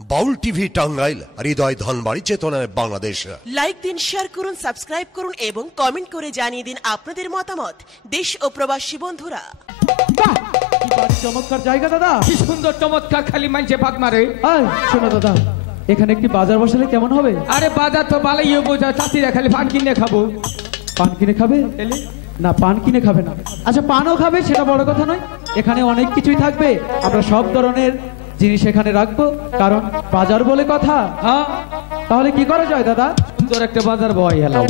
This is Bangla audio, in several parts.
বাউল টিভি টাঙ্গাইল, হৃদয় ধনবাড়ি, চেতনায় বাংলাদেশ। লাইক দিন, শেয়ার করুন, সাবস্ক্রাইব করুন এবং কমেন্ট করে জানিয়ে দিন আপনাদের মতামত দেশ ও প্রবাসী বন্ধুরা। চমৎকার জায়গা দাদা, কি সুন্দর চমৎকার, খালি মাইনছে ভাত মারে। শোনো দাদা, এখানে একটি বাজার বসালে কেমন হবে? আরে বাজার তো ভালোই বোঝা, চাষিরা খালি পান কিনে খাবো। পান কিনে খাবে না? পান কিনে খাবে না, আচ্ছা পানও খাবে, সেটা বড় কথা নয়। এখানে অনেক কিছুই থাকবে, আমরা সব ধরনের জিনিস এখানে রাখবো, কারণ বাজার বলে কথা। হ্যাঁ, তাহলে কি করা যায় দাদা? সুন্দর একটা বাজার বসাইলাম,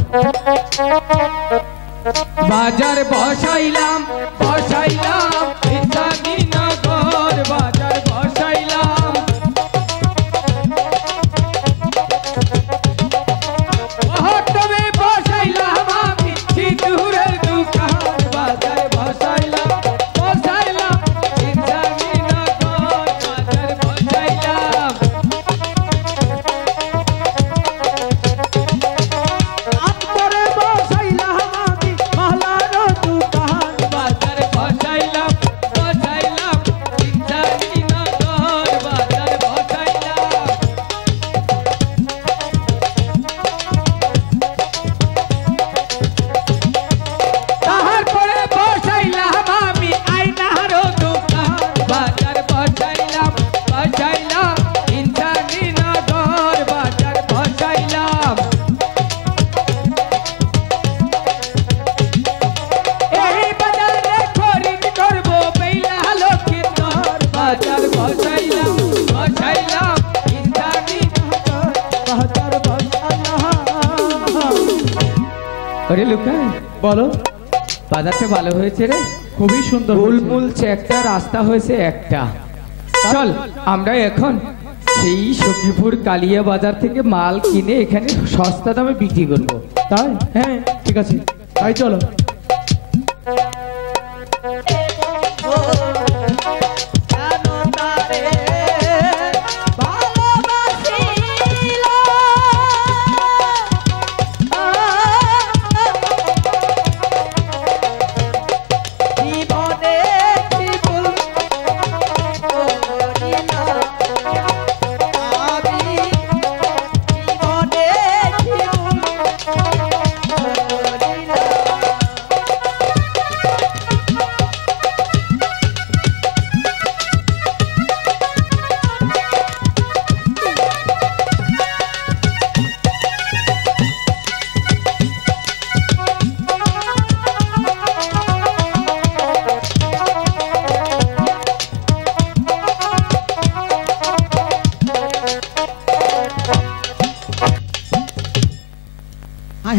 বাজার বসাইলাম বসাইলাম, নগর বাজার বসাইলাম। তবে বসাইলাম আমি সিঁদুরের দোকান, বাজার বসাইলাম বসাইলাম, নগর বাজার বসাইলাম। করে বসাইলাম আমি মালার দোকান, বাজার বসাইলাম বসাইলাম, নগর বাজার বসাইলাম। তারপরে বসাইলাম আমি আয়নার দোকান, বাজার বসাইলাম বসাইলাম, নগর বাজার বসাইলাম। এই বাজারে খরিদ করবো বেলা লক্ষ্মীর, বাজার বসাইলাম বসাইলাম, বাজার বসাইলাম। আরে লুকাই, বলো, বাজারটা ভালো হয়েছে রে, খুবই সুন্দর হয়েছে। মূলমূল একটা রাস্তা হয়েছে একটা। চল আমরা এখন সেই সখীপুর কালিয়া বাজার থেকে মাল কিনে এখানে সস্তা দামে বিক্রি করবো। তাই? হ্যাঁ ঠিক আছে, তাই চলো।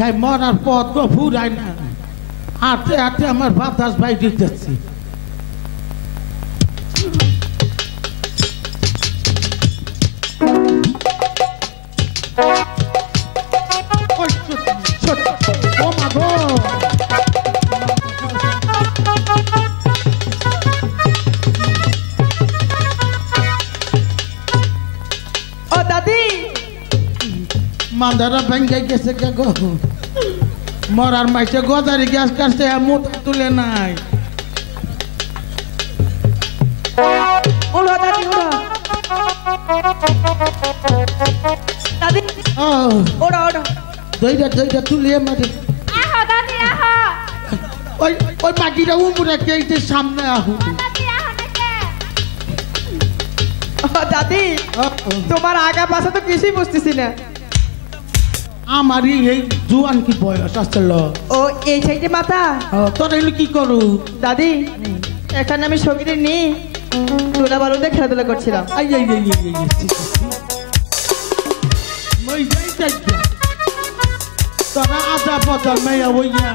হাই মরার পথ গো ফুরাই না, হাঁটতে হাঁটতে আমার বাতাস বাইরে যাচ্ছি। ও দাদি, মান্দারা ভেঙে গেছে কে গো, মরার মাইসে গজারি গ্যাস কাটছে, মোটা তুলে নাই। ওরা দাদি, দাদি ও ওরা ওরা দইটা তুলিয়ে মারি। আহো দাদি আহো, ওই ওই মাটিটা উপরে কেটে সামনে আহু। দাদি, তোমার আগা পাশে তো কিছুই বুঝতেছি না। আমারই এই জুয়ান কি বয়স আসছিল। ও এই সাইডে মাথা। তোর এগুলো কি করু? দাদি, এখানে আমি সঙ্গীতে নিয়ে তুলা বালুতে খেলাধুলা করছিলাম। তোরা আজা বদল মেয়া ওইয়া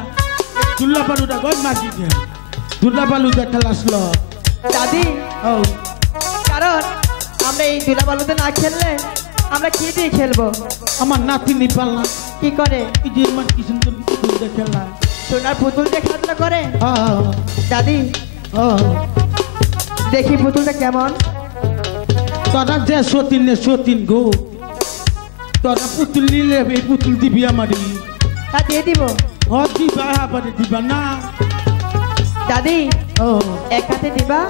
দুল্লা বালুটা গই মাঝি দে, দুল্লা বালুতে খেলাসল। দাদি, ও কারণ আমরা এই তুলা বালুতে না খেললে আমরা কি দিয়ে খেলবো? আমার নাতি নি পারলাম কি করে? এই যে আমার কি সুন্দর পুতুল দিয়ে খেলা। সোনার পুতুল দিয়ে খেলাধুলা করে। হ্যাঁ দাদি, দেখি পুতুলটা কেমন। তোরা যে সতীন গো, তোরা পুতুল নিলে এই পুতুল দিবি আমারই। তা দিয়ে দিব। দিবা আবার দিবা না। দাদি ও এক হাতে দিবা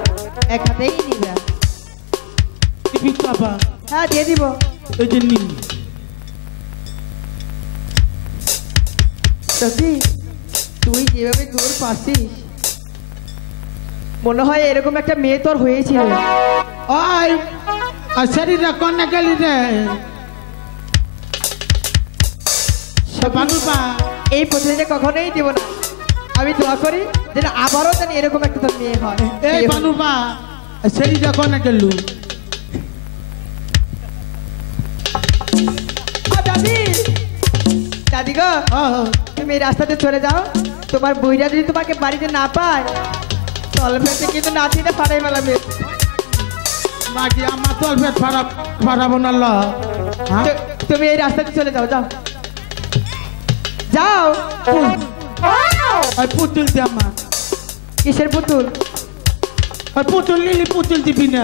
এক হাতেই নিবা। দিবি বাবা। হ্যাঁ দিয়ে দিব। এই যে নিন। সত্যি তুই যেভাবে দূর পাচ্ছিস মনে হয় এরকম একটা মেয়ে তোর হয়েছিল। ওই শরীরে কন্যা গেলি রে বানুপা। এই প্রতিযোগিতা কখনোই দিব না। আমি দোয়া করি যেন আবারও যেন এরকম একটা তোর মেয়ে হয়। এই বানুপা শরীরে কন্যা গেলু। দাদি দাদি গো তুমি এই রাস্তাতে চলে যাও। তোমার বইরা যদি তোমাকে বাড়িতে না পায় তলপেটে কিন্তু নাতিটা ফাটাই মেলাবে। মাগি আমার তলপেট ফাটাবো না ল। তুমি এই রাস্তাতে চলে যাও, যাও যাও। ওই পুতুল দে আমার। কিসের পুতুল? ওই পুতুল নিলি পুতুল দিবি না।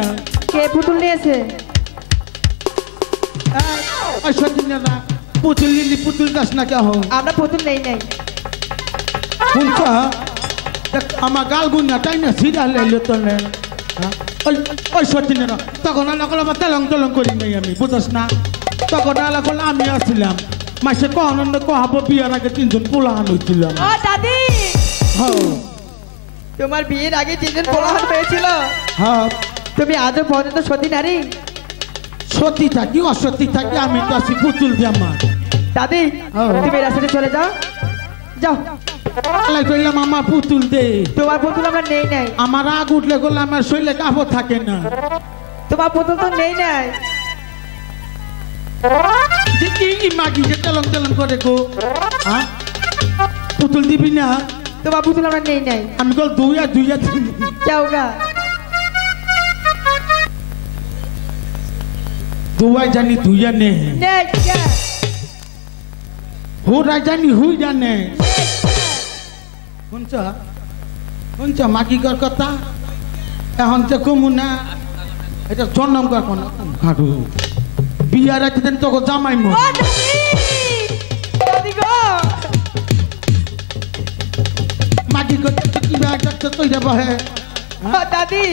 কে পুতুল নিয়েছে? ওই সত্যি না পুতুল নিলি পুতুল গাছ না কে হো। আমরা পুতুল নেই নাই। শুনছ আমার গাল গুনা তাই না সিধা লাইলো তোলে। ওই সত্যি না তখন আলাকল আমার তেলং তেলং করি নাই আমি বুঝস না। তখন আলাকল আমি আসছিলাম মাসে কহন কহাবো বিয়ার আগে 3 জন পোলাহান হয়েছিলাম। ও দাদি তোমার বিয়ের আগে 3 জন পোলাহান হয়েছিল? হ্যাঁ। তুমি আজও পর্যন্ত সতী নারী? সত্যি থাকি অসত্যি থাকি আমি তো আছি পুতুল দিয়ে আমার। দাদি তুমি রাস্তাতে চলে যাও, যাও। আলাই কইলাম আমার পুতুল দে। তোমার পুতুল আমরা নেই নাই। আমার আগ উঠলে করলে আমার শরীরে কাপড় থাকে না। তোমার পুতুল তো নেই নাই। মাগি যে তেলং তেলং করে গো। পুতুল দিবি না? তোমার পুতুল আমরা নেই নাই। আমি কল দুইয়া যাও গা। দুয়াই জানি দুইয়া নে। নেই যা। হুরা জানি হুই জানে। শুনছ শুনছ মাগিকর কথা এখন যে কমু না এটা জন্ম কর কোন হাঁটু বিয়ার রাখতে দেন তোকে জামাই মো। মাগি করতে কি একটা তৈরি বহে। দাদি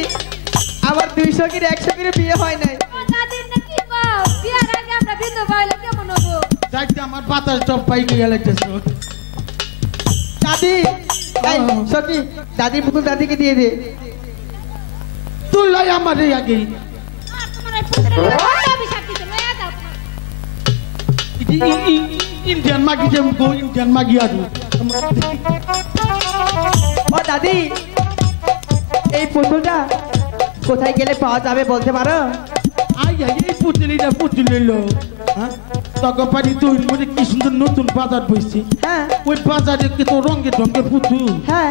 আমার 200 কি 100 করে বিয়ে হয় নাই। আমার বাতাস সব পাই গিয়ে লাগতেছে। দাদি সখি দাদি পুতুল দাদিকে দিয়ে দে। তুই লাই আমার আগে ইন্ডিয়ান মাগি যে ইন্ডিয়ান মাগি আরু। ও দাদি এই পুতুলটা কোথায় গেলে পাওয়া যাবে বলতে পারো? এই পুতুলিটা পুতুল এলো তখন পারি তুই মনে কি সুন্দর নতুন বাজার বইছি। হ্যাঁ ওই বাজারে কত রঙে রঙে পুতুল। হ্যাঁ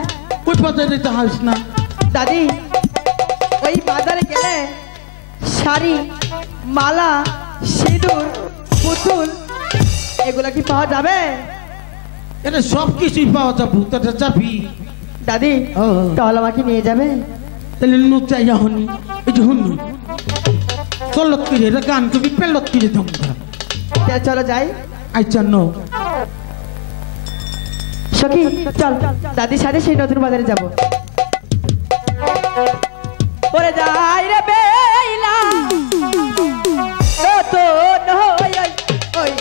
ওই বাজারে যাস না দাদি। ওই বাজারে গেলে শাড়ি মালা সিঁদুর পুতুল এগুলা কি পাওয়া যাবে? এটা সব কিছুই পাওয়া যাবো তাতে যাবি দাদি। তাহলে আমাকে নিয়ে যাবে? তাহলে নুক চাই হনি এই যে হুন চলত কিরে গান কবি পেলত কিরে ধমধা। চলো যাই। আচ্ছা নো সখি চল দাদির সাথে সেই নতুন বাজারে যাব। ওরে যাই রে বেলা নতুন হই ওই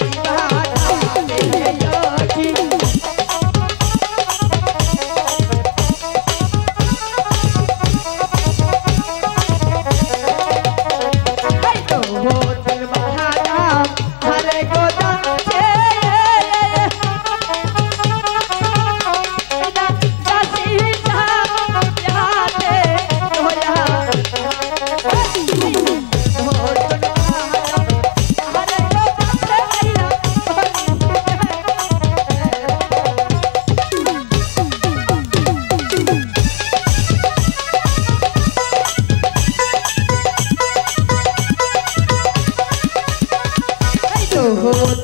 তোর